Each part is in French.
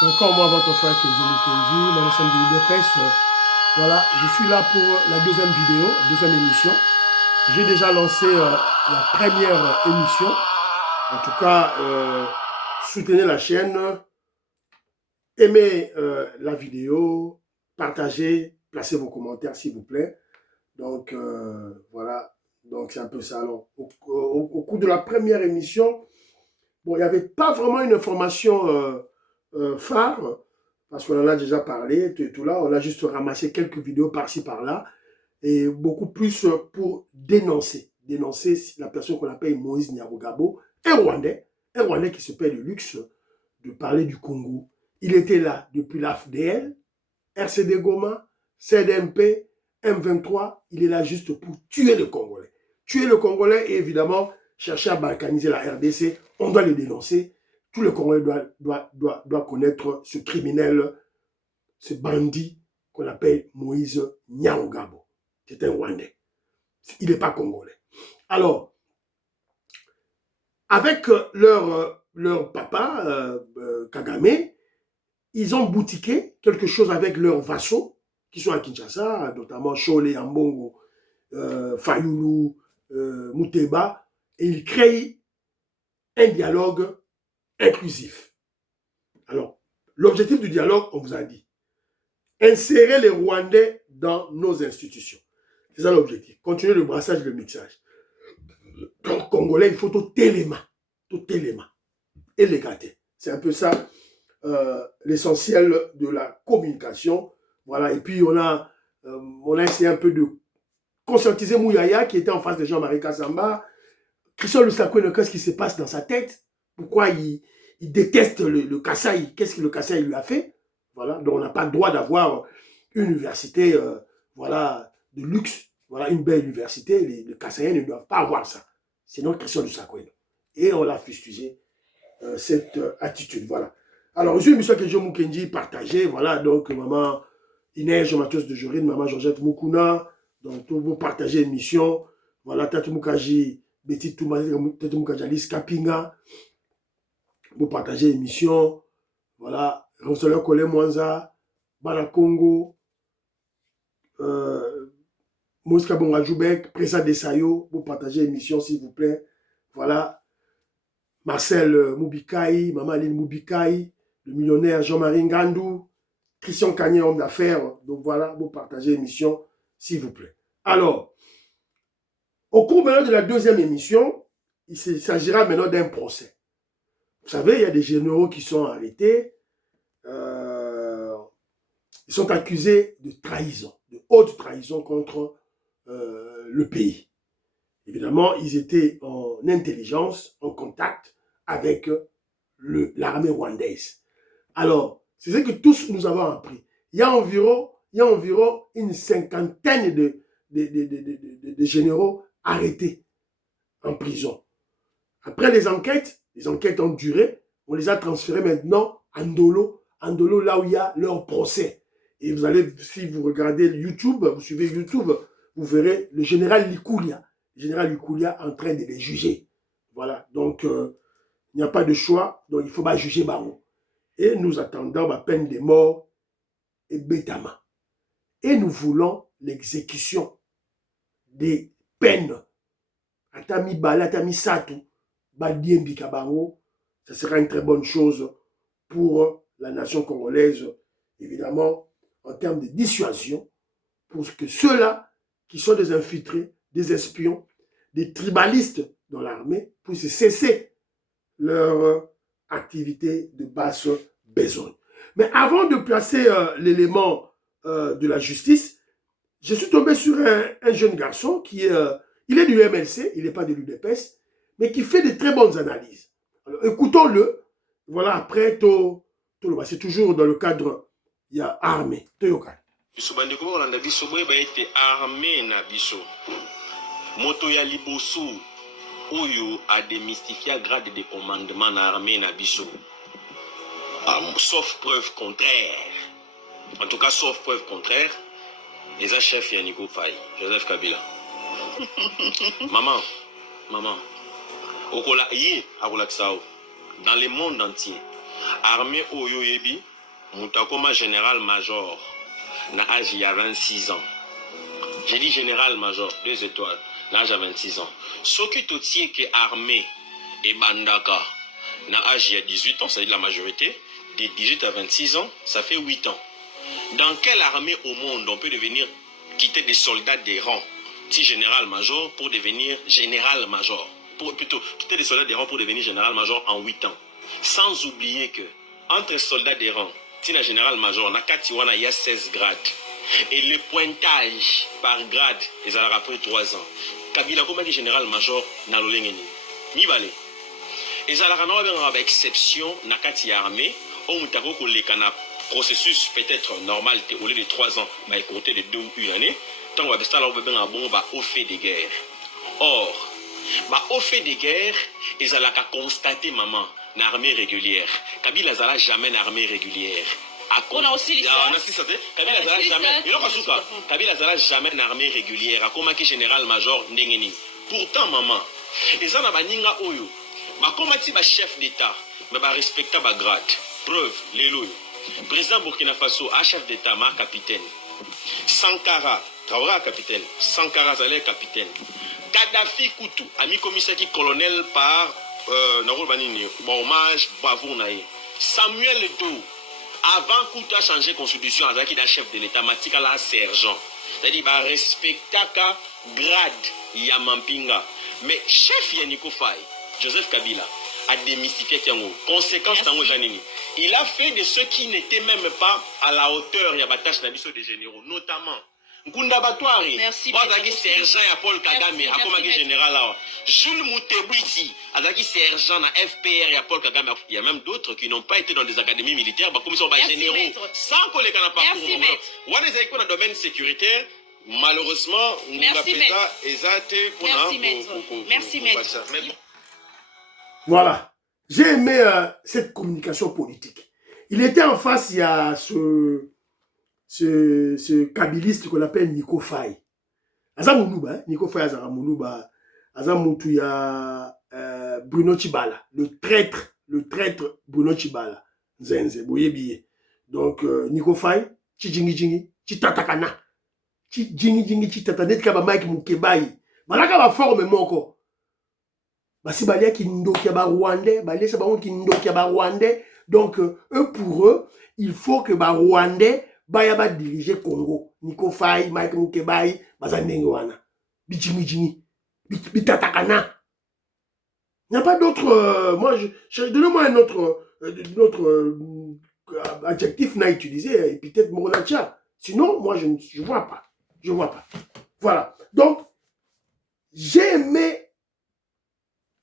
C'est encore moi, votre frère Kenji Kenji, dans l'ensemble de l'UDPS. Voilà, je suis là pour la deuxième vidéo, deuxième émission. J'ai déjà lancé la première émission. En tout cas, soutenez la chaîne, aimez la vidéo, partagez, placez vos commentaires s'il vous plaît. Donc, voilà, donc c'est un peu ça. Alors, au cours de la première émission, bon, il n'y avait pas vraiment une information phare, parce qu'on en a déjà parlé, tout là, on a juste ramassé quelques vidéos par-ci, par-là, et beaucoup plus pour dénoncer la personne qu'on appelle Moïse Nyarugabo, un Rwandais qui se paie le luxe de parler du Congo. Il était là depuis l'AFDL, RCD Goma, CDMP, M23, il est là juste pour tuer le Congolais. Tuer le Congolais et évidemment chercher à balkaniser la RDC, on doit le dénoncer. Tout le Congolais doit connaître ce criminel, ce bandit qu'on appelle Moïse Nyarugabo. C'est un Rwandais. Il n'est pas Congolais. Alors, avec leur papa, Kagame, ils ont boutiqué quelque chose avec leurs vassaux qui sont à Kinshasa, notamment Chole, Ambongo, Fayoulou, Mouteba, et ils créent un dialogue inclusif. Alors, l'objectif du dialogue, on vous a dit, insérer les Rwandais dans nos institutions. C'est ça l'objectif. Continuer le brassage et le mixage. Donc, Congolais, il faut tout élément. Et les gâter. C'est un peu ça l'essentiel de la communication. Voilà. Et puis, on a essayé un peu de conscientiser Mouyaya, qui était en face de Jean-Marie Kassamba. Christian Lusakoué, qu'est-ce qui se passe dans sa tête? Pourquoi il déteste le Kassai? Qu'est-ce que le Kassai lui a fait? Voilà. Donc, on n'a pas le droit d'avoir une université voilà, de luxe, voilà, une belle université. Les Kassaïens ne doivent pas avoir ça. C'est notre Christian Lusakoué. Et on l'a fustigé cette attitude. Voilà. Alors, je suis M. Kenjo Mukendi, partagé. Voilà, donc, maman Inès, Mathieu de Jorine, maman Georgette Mukuna. Donc, vous partagez l'émission. Voilà, Tati Mukaji, Betty Toumani, Tati Mukaji Alice Kapinga. Vous partagez l'émission. Voilà, Rosaleur Kole Mwanza, Bana Congo, Mouska Bonga Joubek, Presa Desayo. Vous partagez l'émission, s'il vous plaît. Voilà. Marcel Moubikai, Maman Aline Moubikai, le millionnaire Jean-Marie Ngandou, Christian Kanye, homme d'affaires. Donc voilà, vous partagez l'émission, s'il vous plaît. Alors, au cours maintenant de la deuxième émission, il s'agira maintenant d'un procès. Vous savez, il y a des généraux qui sont arrêtés. Ils sont accusés de trahison, de haute trahison contre le pays. Évidemment, ils étaient en intelligence, en contact avec l'armée rwandaise. Alors, c'est ce que tous nous avons appris. Il y a environ une cinquantaine de généraux arrêtés en prison. Après les enquêtes ont duré, on les a transférés maintenant à Ndolo, là où il y a leur procès. Et vous allez, si vous regardez YouTube, vous suivez YouTube, vous verrez le général Likoulia en train de les juger. Voilà, donc il n'y a pas de choix, donc il faut pas juger Bango. Et nous attendons la peine de mort et Betama. Et nous voulons l'exécution des peines. Atami Bala, Atami Satou, Badiembika Bango, ça sera une très bonne chose pour la nation congolaise, évidemment, en termes de dissuasion, pour que ceux-là qui sont des infiltrés, des espions, des tribalistes dans l'armée, puissent cesser leur activité de basse besogne. Mais avant de placer l'élément de la justice, je suis tombé sur un jeune garçon qui est, il est du MLC, il n'est pas de l'UDPS, mais qui fait de très bonnes analyses. Alors, écoutons-le. Voilà, après, c'est toujours dans le cadre, il y a armée. Toyoka. Moto ya liboso oyo a démystifié grade de commandement na armée na biso. Sauf preuve contraire. En tout cas, sauf preuve contraire, les chefs Yannick Faye, Joseph Kabila. Maman, Okola Ye Akolakisao, dans le monde entier, Armée Oyo Yebi, Moutakoma général-major, na âge il y a 26 ans. J'ai dit général-major, 2 étoiles, l'âge à 26 ans. Ce qui est que armée et bandaka, na âge il y a 18 ans, c'est-à-dire la majorité, de 18 à 26 ans, ça fait 8 ans. Dans quelle armée au monde on peut devenir, quitter des soldats des rangs, si général-major, pour devenir général-major, plutôt quitter des soldats des rangs pour devenir général-major en 8 ans. Sans oublier que, entre soldats des rangs, si la général-major, il y a 16 grades. Et le pointage par grade, ils ont après 3 ans. Kabila, comme dit général-major, n'a l'olengeni. Ni balé. Ils ont une exception, n'a qu'à armée, au mutako qu'on les canap. Processus peut-être normal, au lieu de 3 ans, mais écourté de 2 ou 1 année, tant qu'on va faire là, on va bien un bon au fait des guerres. Or, au fait des guerres, ils ont constaté maman, une armée régulière. Kabila n'a jamais une armée régulière. On a aussi ça. Kabila n'a jamais. Kabila n'a jamais une armée régulière. A comment général-major Ndengeni. Pourtant maman, ils ont un ninga oyo. Comment tu es chef d'État, mais respecter ba grade. Preuve, les lois. Président Burkina Faso, a chef d'État, ma capitaine. Sankara, Traoré capitaine. Sankara Zalé capitaine. Kadhafi Koutou, ami commissaire qui colonel par hommage bravo naïe. Samuel Do, avant Koutou a changé constitution, il a chef de l'État, Matika la sergent. C'est-à-dire, il respecte grade Yamampinga. Mais chef Yannick Faye, Joseph Kabila, a démystifié Tiango. Conséquence Tango Janini. Il a fait de ceux qui n'étaient même pas à la hauteur de Yabatash Nabiso des généraux, notamment Nkunda Batouari, sergent à Paul Kagame, à comme général là. Jules Moutebouissi, Azaki sergent à FPR à Paul Kagame. Il y a même d'autres qui n'ont pas été dans des académies militaires, comme ils sont généraux, sans qu'on les connaisse pas. On est dans le domaine sécuritaire. Malheureusement, merci maître. Voilà. J'ai aimé cette communication politique. Il était en face, il y a ce kabiliste qu'on appelle Nico Faye. Azamoulouba, Nico Faye Azamoulouba, Azamoutou, il y a Bruno Chibala, le traître Bruno Chibala. Zenze, boyebiye. Donc, Nico Faye, Chijingi, Chitatakana. Chijingi, Chitatanet, Kaba Mike Mukebayi. Malaka va forme moko. Basi balia ki ndoki ya ba Rwandais, balia sa ba ki ndoki ya ba Rwandais. Donc, eux, pour eux, il faut que ba Rwandais Bayaba diriger Congo. Nico Faye, Mike Mukebayi, Bazandengoana. Bijimi, Bitatakana. Il n'y a pas d'autre. Donnez-moi un autre adjectif n'a utilisé, épithète Moronachia. Sinon, moi, je ne vois pas. Je vois pas. Voilà. Donc, j'ai aimé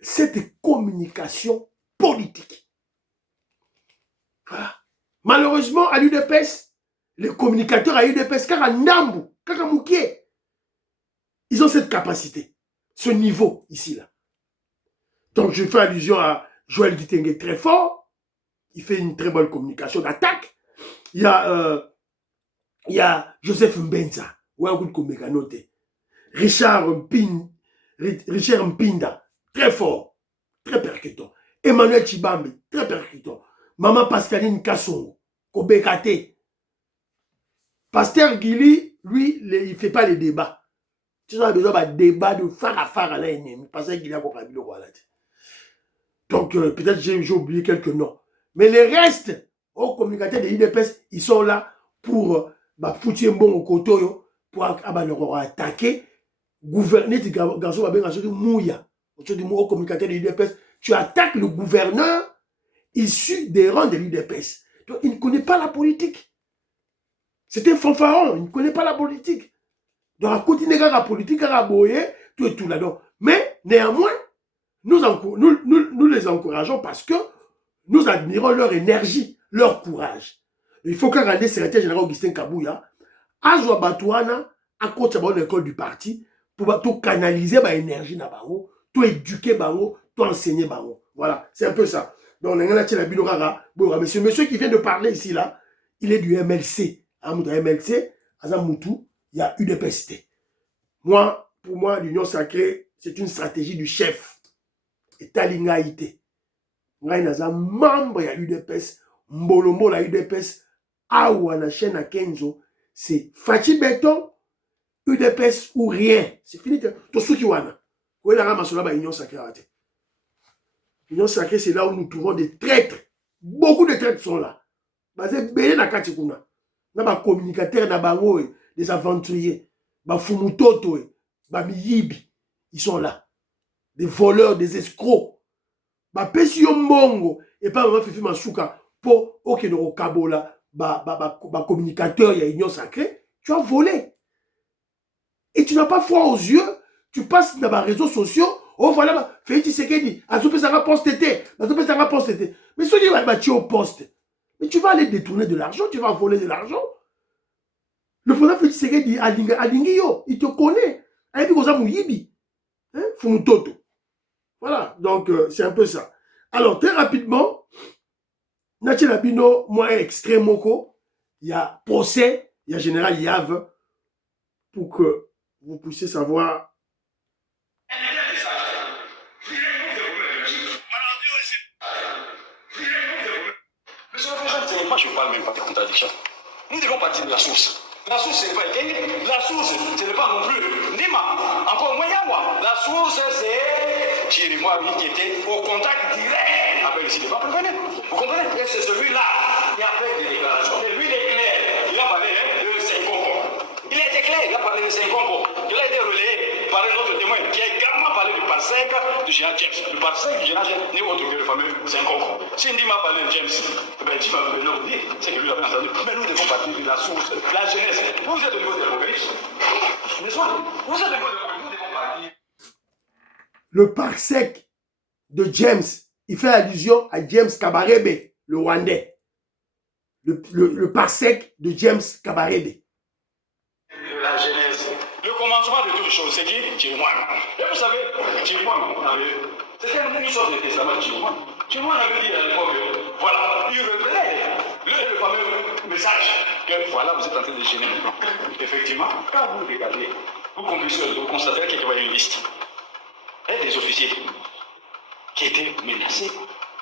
cette communication politique. Voilà. Malheureusement, à l'UDPS, les communicateurs à l'UDPS, car Ndambu, Kakamouké, ils ont cette capacité, ce niveau ici-là. Donc, je fais allusion à Joël Ditenge très fort. Il fait une très bonne communication d'attaque. Il y a Joseph Mbenza, Richard Mpinda, très fort, très percutant. Emmanuel Chibambi, très percutant. Maman Pascaline Kassongo, Kobekate. Pasteur Guili, lui, il ne fait pas les débats. Tu as besoin d'un débat de phare à phare à l'ennemi. Pasteur Guili a compris le roi là. Donc, peut-être j'ai oublié quelques noms. Mais les restes, aux communicateurs de l'IDPS, ils sont là pour foutre un bon au côté, pour leur attaquer, gouverner, tu garçon va bien mouilla. Au communicateur de l'IDPS, tu attaques le gouverneur issu des rangs de l'IDPS. Donc, il ne connaît pas la politique. C'est un fanfaron, il ne connaît pas la politique. Donc, à continuer la politique, à boyer, tout et tout là-dedans. Mais, néanmoins, nous les encourageons parce que nous admirons leur énergie, leur courage. Il faut qu'un secrétaire général Augustin Kabouya, à Batouana, à côté de l'école du parti, pour tout canaliser ma énergie na bango, tout éduquer bango, tout enseigner bango. Voilà, c'est un peu ça. Donc, monsieur qui vient de parler ici, là, il est du MLC. MLC, Azamoutou, il y a UDPST. Pour moi, l'Union sacrée, c'est une stratégie du chef. Et Talingaïté. ngai naza membre ya UDPS, mbolombo la UDPS, awa na chaîne à Kenzo, c'est Fachi Béton, UDPS ou rien. C'est fini. Tout ce qui wana. Où est la ramasse là, Union Sacrée. L'Union Sacrée, c'est là où nous trouvons des traîtres. Beaucoup de traîtres sont là. Basé belé na katikuna. Na ba communicateurs na bango, des aventuriers, ba fumutoto, ba miyibi, ils sont là. Des voleurs, des escrocs. Ba pesi yo mbongo et pas vraiment fifi masuka pour OK no kabola ba communicateur ya Union Sacrée, tu as volé. Et tu n'as pas foi aux yeux, tu passes dans les réseaux sociaux, oh voilà, Félix Tshisekedi, Azoupe Sanga poste tété, Azoupe Sanga poste tété. Mais si tu vas battre au poste, mais tu vas aller détourner de l'argent, tu vas voler de l'argent. Le président Félix Tshisekedi, Alingio, il te connaît. Il dit qu'on a mouyibi. Fumutoto. Voilà, donc c'est un peu ça. Alors, très rapidement, Nachi Labino, moi, extrait Moko, il y a procès, il y a général Yav, pour que vous puissiez savoir. Moi, je ne parle même pas de contradiction. Nous devons partir de la source. La source, ce n'est pas Ekenge. La source, ce n'est pas non plus Nima. Encore moins Yawa. La source, c'est Chirimoa qui était au contact direct avec le cinéma. Vous comprenez? Et c'est celui-là qui a fait des déclarations. Et lui, il est clair. Il a parlé de 5 concours. Il était clair. Il a parlé de 5 concours. Il a été relayé par un autre témoin qui a également parlé du parsec du général James. Le parsec du général James n'est autre que le fameux 5 concours. Si Ndima a parlé de James, ben Jim va venir vous dire, c'est que lui l'avait entendu. Mais nous devons partir de la source, de la jeunesse. Vous êtes au niveau de l'Apocalypse. N'est-ce pas? Vous êtes au niveau de l'Apocalypse. Nous devons partir. Le parsec de James, il fait allusion à James Kabarebe, le Rwandais. Le parsec de James Kabarebe. La genèse. Le commencement de toutes choses, c'est qui? Chirimoine. Et vous savez, Chirimoine, c'était une sorte de testament de Chirimoine. Chirimoine avait dit à l'époque, voilà, il reprenait le fameux message que voilà, vous êtes en train de gêner maintenant. Effectivement, quand vous regardez, vous constatez qu'il y avait une liste. Et des officiers qui étaient menacés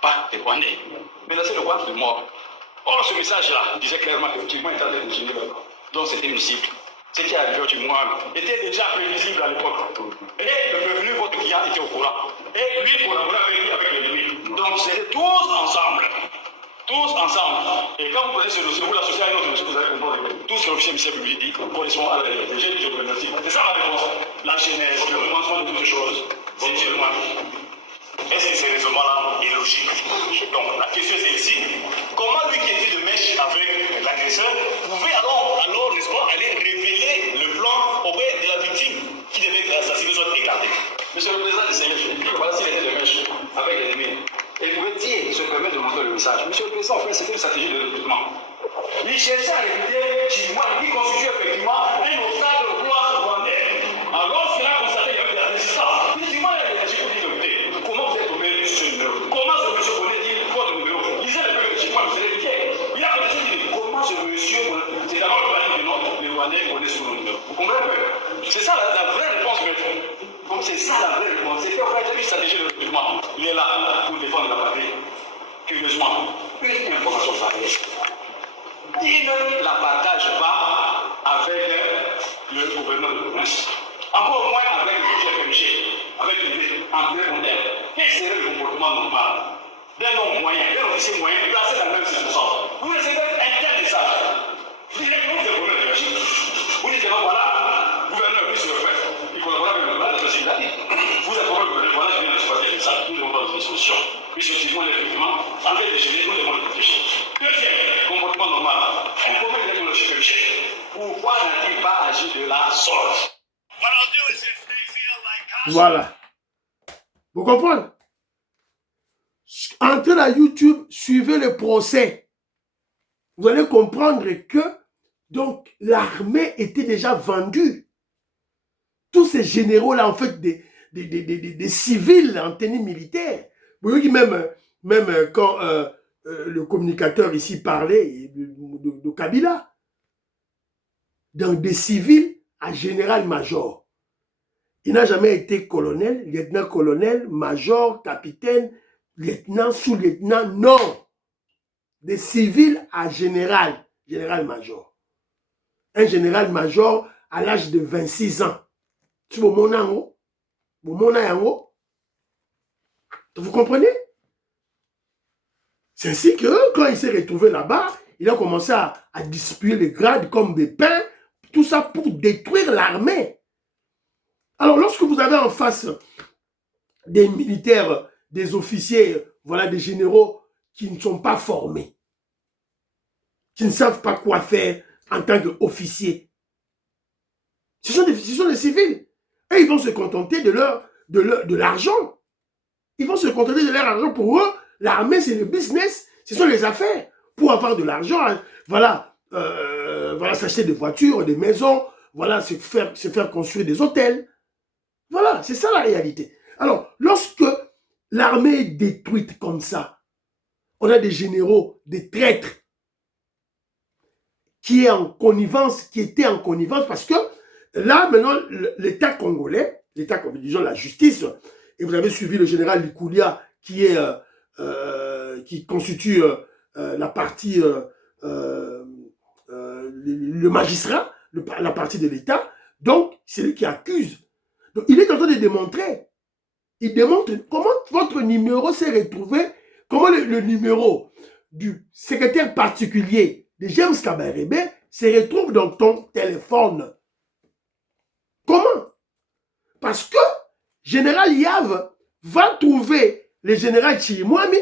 par les Rwandais, menacés de Rwanda de mort. Or, ce message-là disait clairement que Chirimoine était en train de gêner. Donc, c'était une cible. Ce qui est arrivé au Chirimoine était déjà prévisible à l'époque. Et le prévenu, votre client, était au courant. Et lui collaborait avec l'ennemi. Donc, c'était tous ensemble. Tous ensemble. Et quand vous prenez ce dossier, vous l'associez à un autre dossier, vous allez comprendre que tout ce que l'officier Michel public dit correspond à la réalité. Je vous remercie. C'est ça ma réponse. La genèse, le commencement de toutes les choses. C'est Chirimoine. Est-ce que ces raisonnements-là est logique? Donc, la question c'est ici. Comment lui qui était de mèche avec l'agresseur pouvait alors n'est-ce pas, aller révéler le plan auprès de la victime qui devait être assassinée, soit écartée? Monsieur le Président du Seigneur, je dis que voilà s'il était de mèche avec l'ennemi. Et il pouvait se permettre de montrer le message. Monsieur le Président, en fait, c'était une stratégie de recrutement. Il cherchait à recruter Chirimoine qui constitue effectivement un obstacle au plan rwandais. Alors, s'il a constaté qu'il y avait de la résistance, Chirimoine a réagi pour dire écoutez, comment vous êtes tombé sur ce numéro? Comment ce monsieur connaît-il votre numéro? Lisez le peu de Chirimoine, vous allez le dire. Il a commencé à dire comment ce monsieur, c'est d'abord le palais du Nord, les Rwandais connaissent son numéro. Vous comprenez? C'est ça la vraie réponse, maître. Donc c'est ça la vraie réponse. C'est qu'en fait, il y a une stratégie de recrutement. Il est là pour défendre la patrie. Curieusement, une information pareille. Il ne la partage pas avec le gouverneur de province. Encore moins avec le FMG, avec André Montel. Quel serait le comportement normal d'un homme moyen, d'un officier moyen, placé dans la même circonstance? Vous recevez un tel message. Vous dites que vous êtes gouverneur de Belgique. Vous dites voilà, gouverneur, puis sur le fait. Il collabore avec le gouverneur de la Belgique. Vous êtes gouverneur, voilà, je viens de se passer ça. Nous devons prendre des dispositions. Puis effectivement, en fait de gêner, nous devons le protéger. Deuxième comportement normal. Informer le chef. Pourquoi n'a-t-il pas agi de la sorte? Voilà. Vous comprenez? Entrez dans YouTube, suivez le procès. Vous allez comprendre que donc l'armée était déjà vendue. Tous ces généraux-là, en fait, des civils en tenue militaire. Vous voyez même quand le communicateur ici parlait de Kabila, donc des civils à général-major. Il n'a jamais été colonel, lieutenant-colonel, major, capitaine, lieutenant, sous-lieutenant, non. De civil à général, général-major. Un général-major à l'âge de 26 ans. Tu vois mon ango? Mon ango? Vous comprenez? C'est ainsi que quand il s'est retrouvé là-bas, il a commencé à distribuer les grades comme des pains, tout ça pour détruire l'armée. Alors, lorsque vous avez en face des militaires, des officiers, voilà, des généraux qui ne sont pas formés, qui ne savent pas quoi faire en tant qu'officiers, ce sont des civils. Et ils vont se contenter de l'argent. Ils vont se contenter de leur argent. Pour eux, l'armée, c'est le business, ce sont les affaires. Pour avoir de l'argent, voilà, voilà, s'acheter des voitures, des maisons, voilà, se faire construire des hôtels. Voilà, c'est ça la réalité. Alors, lorsque l'armée est détruite comme ça, on a des généraux, des traîtres qui étaient en connivence, parce que là, maintenant, l'État congolais, disons la justice, et vous avez suivi le général Likoulia, qui constitue la partie, le magistrat, la partie de l'État, donc c'est lui qui accuse. Donc il est en train de démontrer, il démontre comment votre numéro s'est retrouvé, comment le numéro du secrétaire particulier de James Kabarebe se retrouve dans ton téléphone. Comment? Parce que Général Yav va trouver le général Chirimwami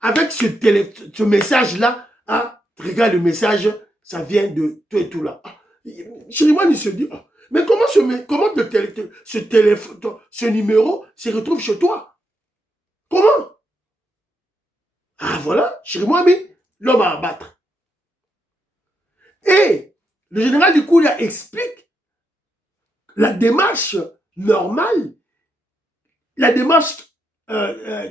avec ce message-là. Ah, regarde le message, ça vient de tout et tout là. Ah, Chirimwami se dit, ah, mais comment ce numéro se retrouve chez toi? Comment? Ah voilà, Chirimwami, l'homme à abattre. Et le général du coup, il explique la démarche normale, la démarche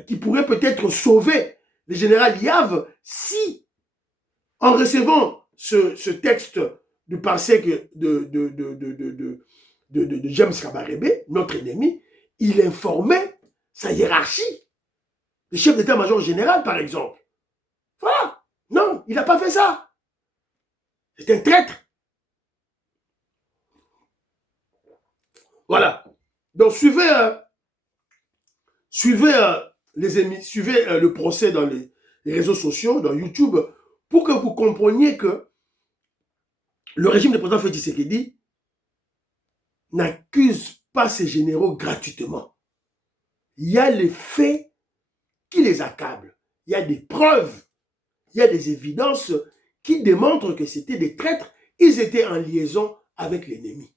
qui pourrait peut-être sauver le général Yav si, en recevant ce texte du parsec de James Kabarebe, notre ennemi, il informait sa hiérarchie, le chef d'état-major général, par exemple. Voilà. Non, il n'a pas fait ça. C'est un traître. Voilà. Donc, suivez le procès dans les réseaux sociaux, dans YouTube, pour que vous compreniez que le régime du président Félix Tshisekedi n'accuse pas ses généraux gratuitement. Il y a les faits qui les accablent. Il y a des preuves, il y a des évidences qui démontrent que c'était des traîtres. Ils étaient en liaison avec l'ennemi.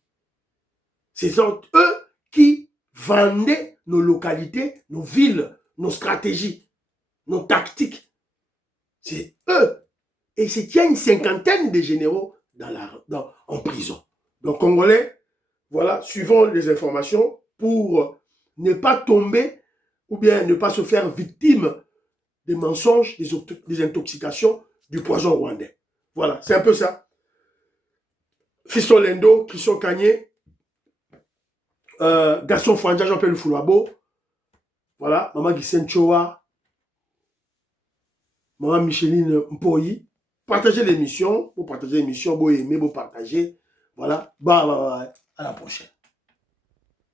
Ce sont eux qui vendaient nos localités, nos villes, nos stratégies, nos tactiques. C'est eux. Et il y a une cinquantaine de généraux en prison. Donc, Congolais, voilà, suivons les informations pour ne pas tomber ou bien ne pas se faire victime des mensonges, des intoxications, du poison rwandais. Voilà, c'est un peu ça. Fiston Lendo, Christian Kanye, Gaston Fwanja, Jean-Pierre Foulouabo, voilà, Maman Gissen Choa, Maman Micheline Mpoyi. Partagez l'émission, vous partagez l'émission, vous aimez, vous partagez. Voilà, bye, à la prochaine.